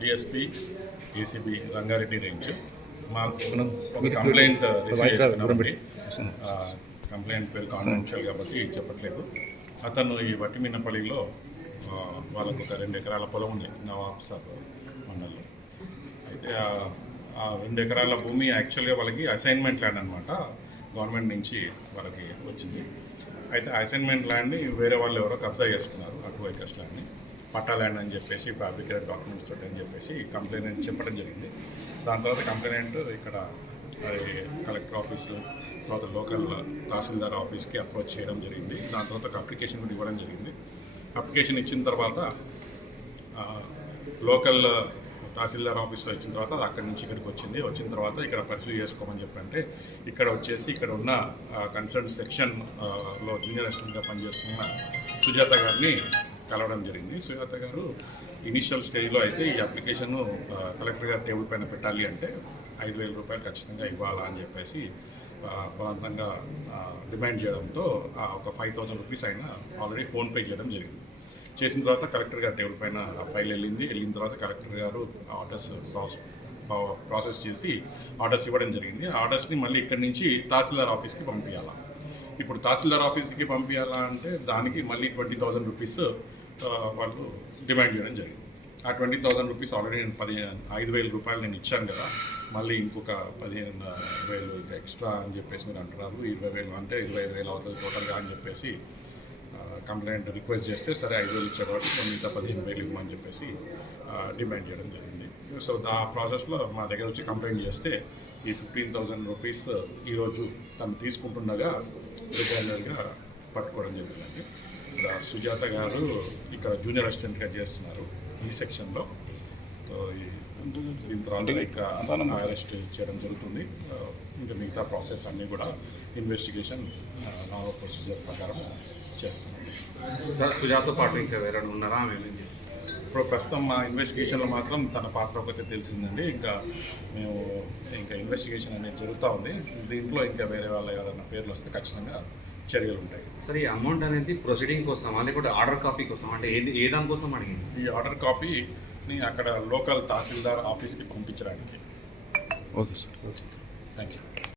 DSP ACB Rangareddy range మనం ఒక complaint receive చేసుకున్నామండి. కంప్లైంట్ పేరు కాన్ఫిడెన్షియల్ కాబట్టి చెప్పట్లేదు. అతను ఈ వట్టిమిన్నపల్లిలో వాళ్ళకు ఒక 2 ఎకరాల పొలం ఉంది నవాబ్ సాబ్ మండలంలో. అయితే ఆ 2 ఎకరాల భూమి యాక్చువల్గా వాళ్ళకి అసైన్మెంట్ ల్యాండ్ అనమాట, గవర్నమెంట్ నుంచి వాళ్ళకి వచ్చింది. అయితే అసైన్మెంట్ ల్యాండ్ని వేరే వాళ్ళు ఎవరో కబ్జా చేసుకున్నారు, ఆ 2 acres ల్యాండ్ని పట్టా ల్యాండ్ అని చెప్పేసి ఫ్యాబ్రికేటెడ్ డాక్యుమెంట్స్ తోటి అని చెప్పేసి కంప్లైంట్ చెప్పడం జరిగింది. దాని తర్వాత కంప్లైంట్ ఇక్కడ కలెక్టర్ ఆఫీసు, తర్వాత లోకల్ తహసీల్దార్ ఆఫీస్కి అప్రోచ్ చేయడం జరిగింది. దాని తర్వాత ఒక అప్లికేషన్ కూడా ఇవ్వడం జరిగింది. అప్లికేషన్ ఇచ్చిన తర్వాత లోకల్ తహసీల్దార్ ఆఫీస్లో ఇచ్చిన తర్వాత అది అక్కడి నుంచి ఇక్కడికి వచ్చిన తర్వాత ఇక్కడ పర్సూ చేసుకోమని చెప్పంటే ఇక్కడ వచ్చేసి ఇక్కడ ఉన్న కన్సర్న్ సెక్షన్లో జూనియర్ అసిస్టెంట్గా పనిచేస్తున్న సుజాత గారిని కలవడం జరిగింది. సుజాత గారు ఇనిషియల్ స్టేజ్లో అయితే ఈ అప్లికేషన్ కలెక్టర్ గారి టేబుల్ పైన పెట్టాలి అంటే 5,000 రూపాయలు ఖచ్చితంగా ఇవ్వాలా అని చెప్పేసి బలవంతంగా డిమాండ్ చేయడంతో ఒక 5,000 రూపీస్ అయినా ఆల్రెడీ ఫోన్పే చేయడం జరిగింది. చేసిన తర్వాత కలెక్టర్ గారి టేబుల్ పైన ఆ ఫైల్ వెళ్ళిన తర్వాత కలెక్టర్ గారు ఆర్డర్స్ ప్రాసెస్ చేసి ఆర్డర్స్ ఇవ్వడం జరిగింది. ఆ ఆర్డర్స్ని మళ్ళీ ఇక్కడి నుంచి తహసీల్దార్ ఆఫీస్కి పంపించాలా. ఇప్పుడు తహసీల్దార్ ఆఫీస్కి పంపించాలా అంటే దానికి మళ్ళీ 20,000 రూపీస్ వాళ్ళు డిమాండ్ చేయడం జరిగింది. ఆ 20,000 రూపీస్ ఆల్రెడీ నేను 5,000 రూపాయలు నేను ఇచ్చాను కదా, మళ్ళీ ఇంకొక 15,000 ఇంకా ఎక్స్ట్రా అని చెప్పేసి మీరు అంటున్నారు. 20,000 అంటే 25,000 అవుతుంది టోటల్గా అని చెప్పేసి కంప్లైంట్ రిక్వెస్ట్ చేస్తే సరే 5,000 ఇచ్చా కాబట్టి మిగతా 15,000 ఇవ్వమని చెప్పేసి డిమాండ్ చేయడం జరిగింది. సో ఆ ప్రాసెస్లో మా దగ్గర వచ్చి కంప్లైంట్ చేస్తే ఈ 15,000 రూపీస్ ఈరోజు తను తీసుకుంటుండగా రిటైనర్గా పట్టుకోవడం జరిగిందండి. ఇక్కడ సుజాత గారు ఇక్కడ జూనియర్ అసిస్టెంట్గా చేస్తున్నారు ఈ సెక్షన్లో. సో దీని తర్వాత ఇంకా అరెస్ట్ చేయడం జరుగుతుంది. ఇంకా మిగతా ప్రాసెస్ అన్నీ కూడా ఇన్వెస్టిగేషన్ నార్మల్ ప్రొసీజర్ ప్రకారం చేస్తామండి. సార్ సుజాతతో పాటు ఇంకా వేరే ఉన్నారా? ఇప్పుడు ప్రస్తుతం మా ఇన్వెస్టిగేషన్లో మాత్రం తన పాత్ర ఒకటి తెలిసిందండి. ఇంకా ఇన్వెస్టిగేషన్ అనేది జరుగుతూ ఉంది. దీంట్లో ఇంకా వేరే వాళ్ళ ఎవరైనా పేర్లు వస్తే ఖచ్చితంగా చర్యలు ఉంటాయి. సార్ ఈ అమౌంట్ అనేది ప్రొసీడింగ్ కోసమా లేకపోతే ఆర్డర్ కాపీ కోసం, అంటే ఏ దానికోసం అడిగింది? ఈ ఆర్డర్ కాపీని అక్కడ లోకల్ తహసీల్దార్ ఆఫీస్కి పంపించడానికి. Okay sir, thank you.